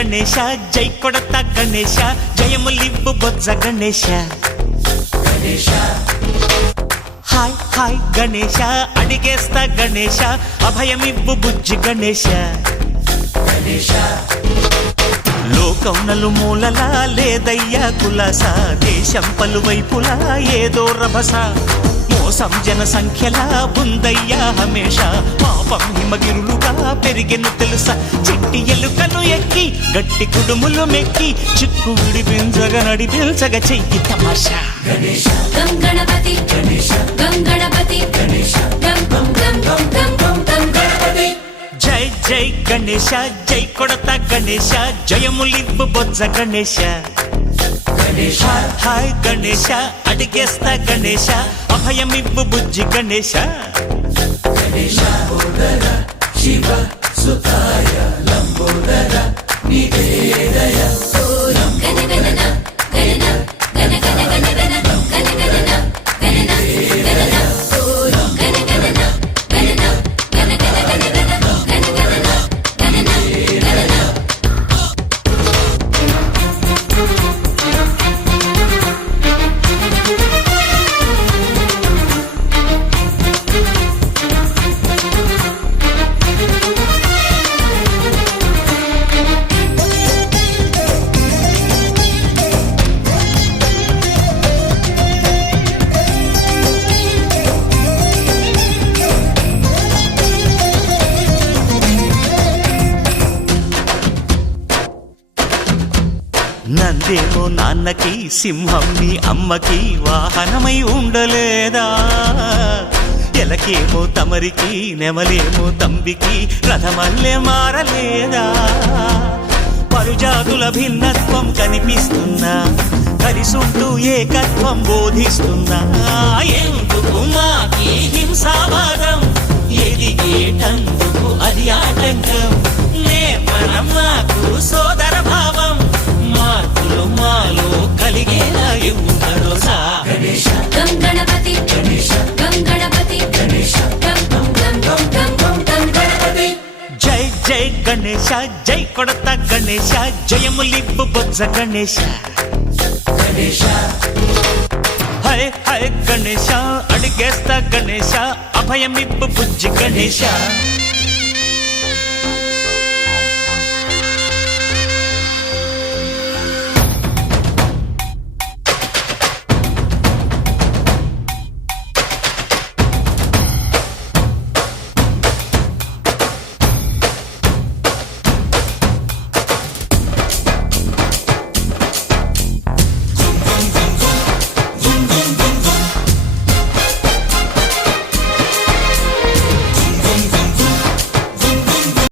గణేశ జై కొడత గణేశ జయములివ్వు బొజ్జ Ganesha hi hi Ganesha అడిగేస్తా Ganesha అభయమివ్వు బుజ్జి గణేశ లోకం నలుమూలలా లేదయ్యా కులాస దేశం పలువైపులా ఏదో రభస మోసం జన సంఖ్యలా ఉందయ్యా హమేష పాపం హిమగిరులుగా పెరిగెను తెలుసా చిట్టి ఎలుకలు ఎక్కి గట్టి కుడుములు మెక్కి చిక్కు విడిపించగా నడిపించగా చెయ్యి తమాషా గణపతి గణపతి జై జై గణేశ జై కొడత గణేశ జయములివ్వు బొజ్జ గణేశ హాయ్ గణేశ అడిగేస్తా గణేశ అభయమివ్వు బుజ్జి గణేశ శివ సుతాయ లంబోదర నివేదయ నందేమో నాన్నకి సింహం నీ అమ్మకి వాహనమై ఉండలేదా ఎలకేమో తమరికి నెమలేమో తంబికి రథమల్లే మారలేదా పరుజాతుల భిన్నత్వం కనిపిస్తున్నా కలిసుంటూ ఏకత్వం బోధిస్తున్నా ఎందుకు మాకి హింసావాదం ఎదిగేటందుకు అది ఆటంకం నేపరం మాకు సోదర భావం మార్పులు మాలో కలిగేలా ఇవ్వు భరోసా గణపతి గణపతి జై జై గణేశ జై కొడత గణేశ జయములివ్వు బొజ్జ గణేశ హై హై గణేశ అడిగేస్తా గణేశ అభయమివ్వు బుజ్జి గణేశ